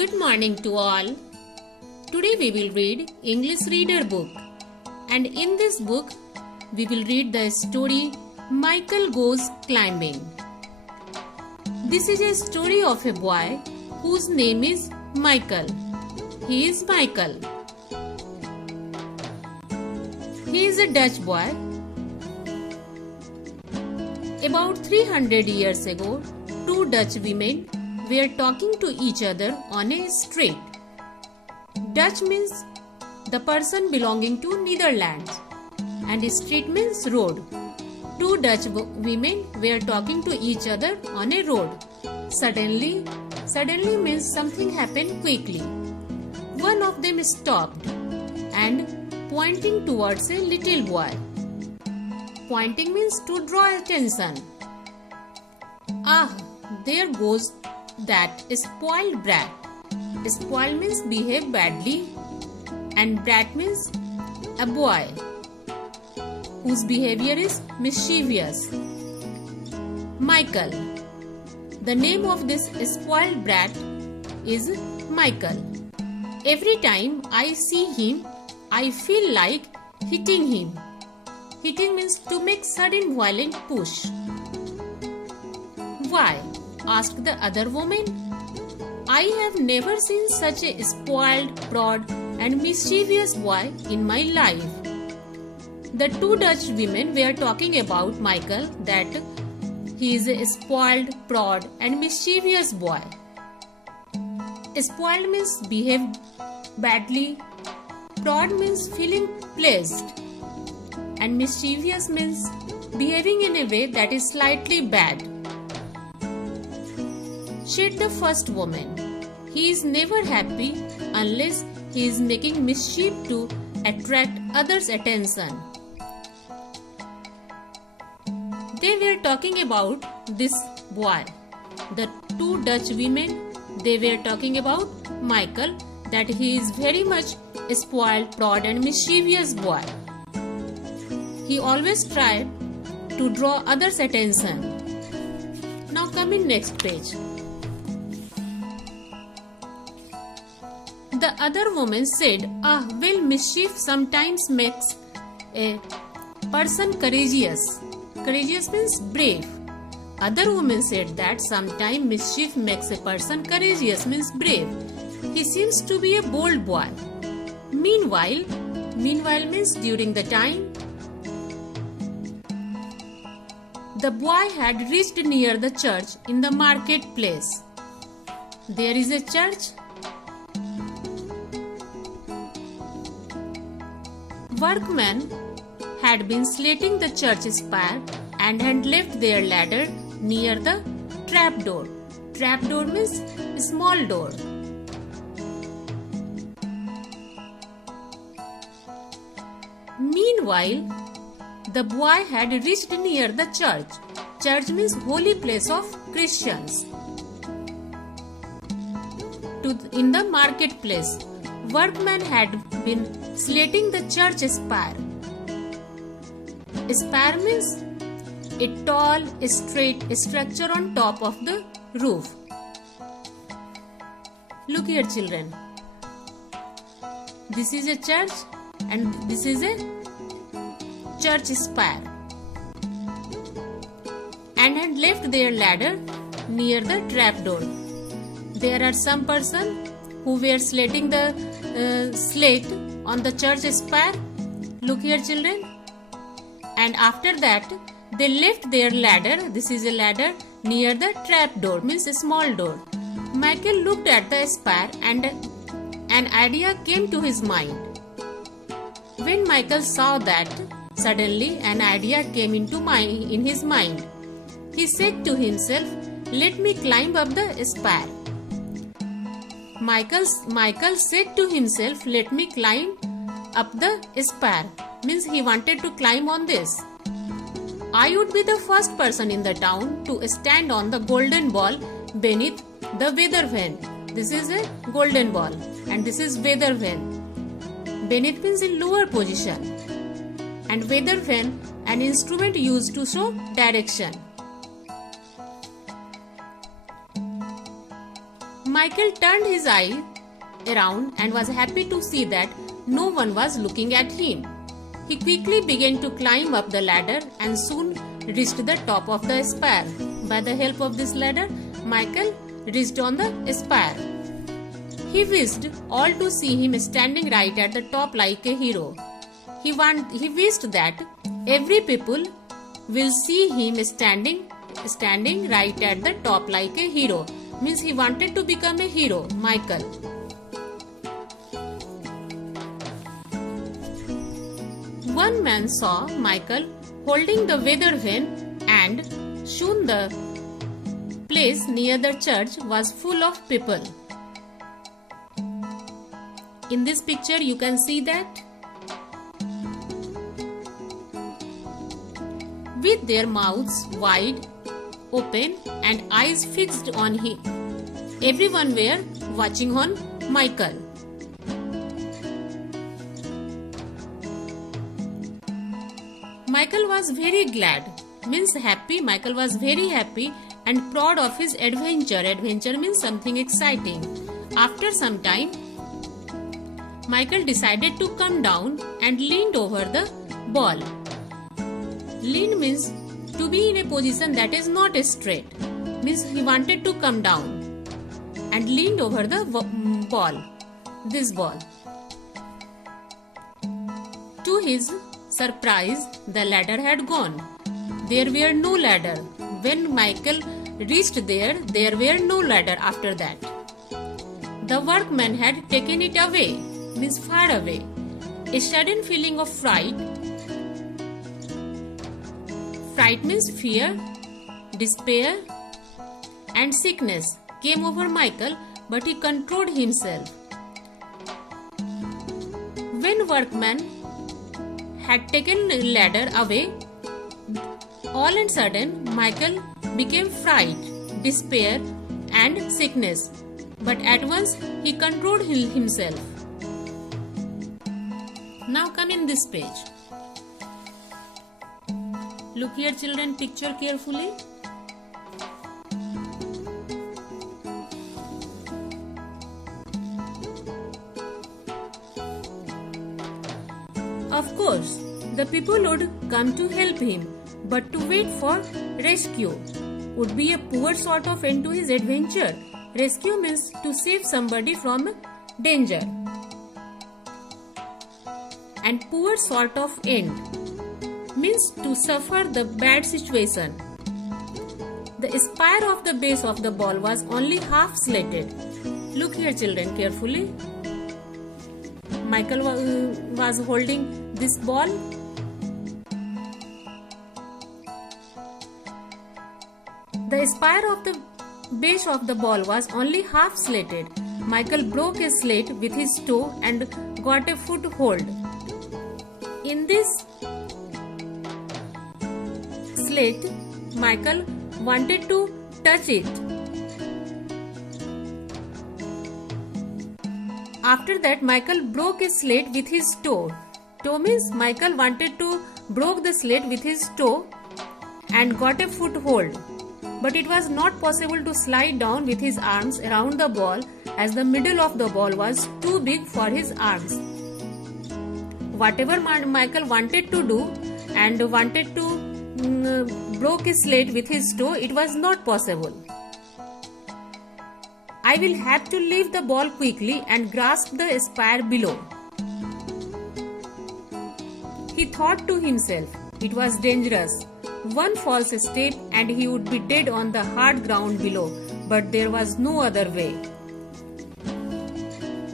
Good morning to all. Today we will read English Reader book, and in this book we will read the story Michael Goes Climbing. This is a story of a boy whose name is Michael. He is Michael. He is a Dutch boy. About 300 years ago, two Dutch women were talking to each other on a street. Dutch means the person belonging to Netherlands, and street means road. Two Dutch women were talking to each other on a road. Suddenly means something happened quickly. One of them stopped and pointing towards a little boy. Pointing means to draw attention. Ah, there goes that spoiled brat. Spoiled means behave badly, and brat means a boy whose behavior is mischievous. Michael. The name of this spoiled brat is Michael. Every time I see him, I feel like hitting him. Hitting means to make sudden violent push. Why? Asked the other woman. I have never seen such a spoiled, proud and mischievous boy in my life. The two Dutch women were talking about Michael, that he is a spoiled, proud and mischievous boy. Spoiled means behave badly, proud means feeling pleased, and mischievous means behaving in a way that is slightly bad. Said the first woman, he is never happy unless he is making mischief to attract others' attention. They were talking about this boy. The two Dutch women, they were talking about Michael, that he is very much a spoiled, proud and mischievous boy. He always tried to draw others' attention. Now come in next page. The other woman said, well, mischief sometimes makes a person courageous. Courageous means brave. Other woman said that sometimes mischief makes a person courageous means brave. He seems to be a bold boy. Meanwhile means during the time. The boy had reached near the church in the marketplace. There is a church. Workmen had been slating the church spire and had left their ladder near the trapdoor. Trapdoor means small door. Meanwhile, the boy had reached near the church. Church means holy place of Christians. In the marketplace, workmen had been slating the church spire. Spire means a tall, straight structure on top of the roof. Look here, children. This is a church and this is a church spire, and had left their ladder near the trapdoor. There are some persons who were slating the slate on the church spire. Look here, children. And after that, they left their ladder. This is a ladder near the trapdoor, means a small door. Michael looked at the spire and an idea came to his mind. When Michael saw that, suddenly an idea came in his mind. He said to himself, "Let me climb up the spire." Michael said to himself, "Let me climb up the spire," means he wanted to climb on this. I would be the first person in the town to stand on the golden ball beneath the weather vane. This is a golden ball and this is weather vane. Beneath means in lower position, and weather vane an instrument used to show direction. Michael turned his eye around and was happy to see that no one was looking at him. He quickly began to climb up the ladder and soon reached the top of the spire. By the help of this ladder, Michael reached on the spire. He wished all to see him standing right at the top like a hero. He wished that every people will see him standing right at the top like a hero. Means he wanted to become a hero, Michael. One man saw Michael holding the weather vane and soon the place near the church was full of people. In this picture you can see that with their mouths wide open and eyes fixed on him, everyone were watching on Michael. Michael was very glad, means happy. Michael was very happy and proud of his adventure. Adventure means something exciting. After some time, Michael decided to come down and leaned over the ball. Lean means to be in a position that is not straight. Means he wanted to come down and leaned over the ball. This ball. To his surprise, the ladder had gone. There were no ladder. When Michael reached there were no ladder after that. The workman had taken it away, means far away. A sudden feeling of fright. Fright means fear, despair, and sickness came over Michael, but he controlled himself. When workman had taken the ladder away, all and sudden Michael became fright, despair, and sickness. But at once he controlled himself. Now come in this page. Look here children, picture carefully. Of course, the people would come to help him, but to wait for rescue would be a poor sort of end to his adventure. Rescue means to save somebody from danger. And poor sort of end means to suffer the bad situation. The spire of the base of the ball was only half slated. Look here children carefully. Michael was holding this ball. The spire of the base of the ball was only half slated. Michael broke a slate with his toe and got a foothold. In this slate, Michael wanted to touch it. After that, Michael broke a slate with his toe. Toe means Michael wanted to broke the slate with his toe and got a foothold. But it was not possible to slide down with his arms around the ball as the middle of the ball was too big for his arms. Whatever Michael wanted to do and wanted to broke his slate with his toe, it was not possible. I will have to leave the ball quickly and grasp the spire below. He thought to himself, it was dangerous. One false step and he would be dead on the hard ground below, but there was no other way.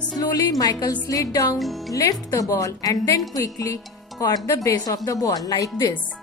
Slowly Michael slid down, left the ball and then quickly caught the base of the ball like this.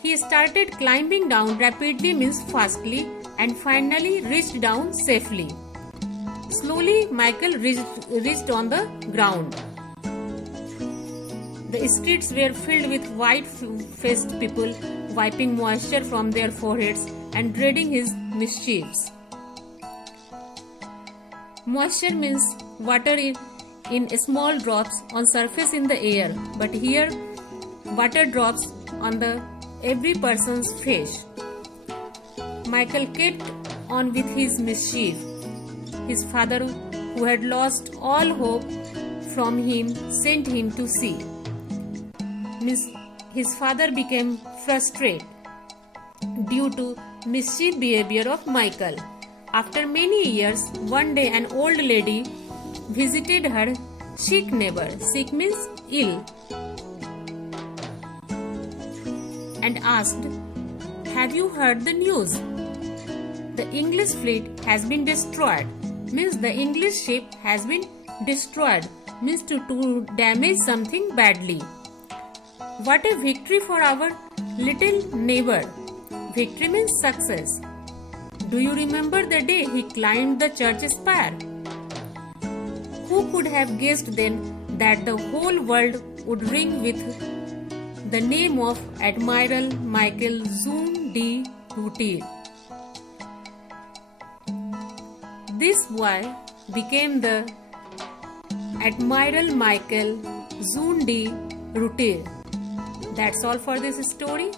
He started climbing down rapidly means fastly and finally reached down safely. Slowly Michael reached on the ground. The streets were filled with white-faced people wiping moisture from their foreheads and dreading his mischiefs. Moisture means water in small drops on surface in the air, but here water drops on every person's face. Michael kept on with his mischief. His father, who had lost all hope from him, sent him to sea. His father became frustrated due to mischief behavior of Michael. After many years, one day an old lady visited her sick neighbor. Sick means ill. And asked, "Have you heard the news? The English fleet has been destroyed." Means the English ship has been destroyed. Means to damage something badly. What a victory for our little neighbor. Victory means success. Do you remember the day he climbed the church spire? Who could have guessed then that the whole world would ring with the name of Admiral Michael Zoom de Routier? This boy became the Admiral Michael Zoom de Routier. That's all for this story.